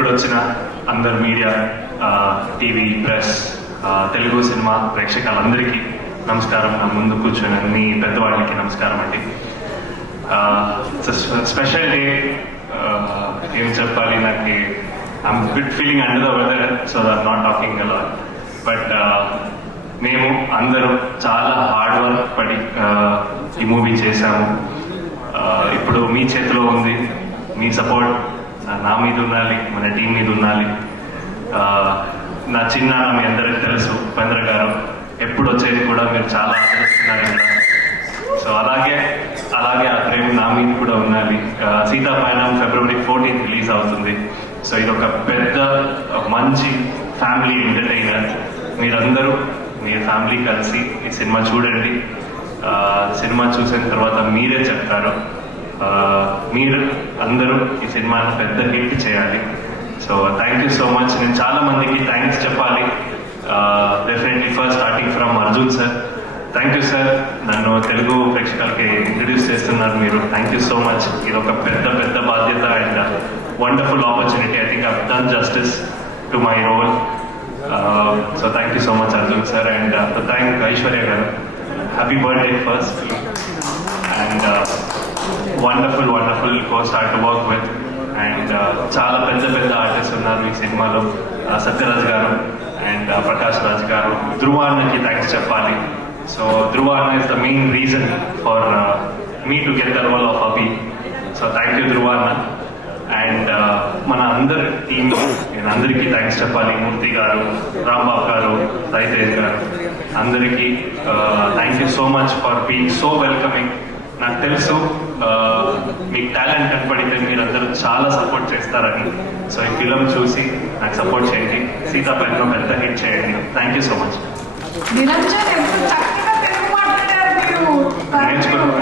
ఇక్కడ వచ్చిన అందరు media, TV, press, Telugu cinema ప్రేక్షకులందరికీ నమస్కారం. నా ముందు కూర్చొని మీ పెద్దవాళ్ళకి నమస్కారం అండి. స్పెషల్ డే, ఏం చెప్పాలి, నాకు I'm good feeling under the weather, so I'm not talking a lot. But మేము అందరం చాలా హార్డ్ వర్క్ పడి ఈ మూవీ చేశాము. ఇప్పుడు మీ చేతిలో ఉంది. మీ సపోర్ట్ నా మీద ఉండాలి, మన టీం మీద ఉండాలి. నా చిన్న మీ అందరికి తెలుసు, ఉపేంద్ర గారు ఎప్పుడు వచ్చేది కూడా మీరు చాలా ఆదరిస్తున్నారు. సో అలాగే ఆ ప్రేమ నా మీద కూడా ఉండాలి. సీతాపయనం February 14th రిలీజ్ అవుతుంది. సో ఇది ఒక పెద్ద మంచి ఫ్యామిలీ ఎంటర్టైనర్. మీరందరూ మీ ఫ్యామిలీ కలిసి ఈ సినిమా చూడండి. సినిమా చూసిన తర్వాత మీరే చెప్తారు. మీరు అందరూ ఈ సినిమాని పెద్ద హిట్ చేయాలి. So thank you so much. నేను చాలా మందికి థ్యాంక్స్ చెప్పాలి. Definitely first starting from Arjun sir. Thank you sir, నన్ను తెలుగు ప్రేక్షకులకి ఇంట్రడ్యూస్ చేస్తున్నారు మీరు. Thank you so much. ఇది ఒక పెద్ద బాధ్యత and wonderful opportunity. I think I've done justice to my role. So thank you so much Arjun sir. And to thank Aishwarya గారు. Happy birthday first. And wonderful co-star to work with. And చాలా పెద్ద artist ఉన్నారు ఈ సినిమాలో. సత్యరాజ్ గారు and Prakash Raj గారు. ధ్రువ అన్నకి thanks చెప్పాలి. సో ధ్రువ అన్న is the main reason for me to get the role of Abhi. So thank you Dhruva అన్న. అండ్ మన అందరి టీమ్ నేను అందరికీ థ్యాంక్స్ చెప్పాలి. మూర్తి గారు, రాంబాబు గారు, రైతేజ్ గారు, అందరికీ thank you so much for being so welcoming. నాకు తెలుసు మీకు టాలెంట్ కనపడితే మీరందరూ చాలా సపోర్ట్ చేస్తారని. సో ఈ ఫిలం చూసి నాకు సపోర్ట్ చేయండి. సీతాపైన పెద్ద హిట్ చేయండి. Thank you so much. నేర్చుకున్నాను.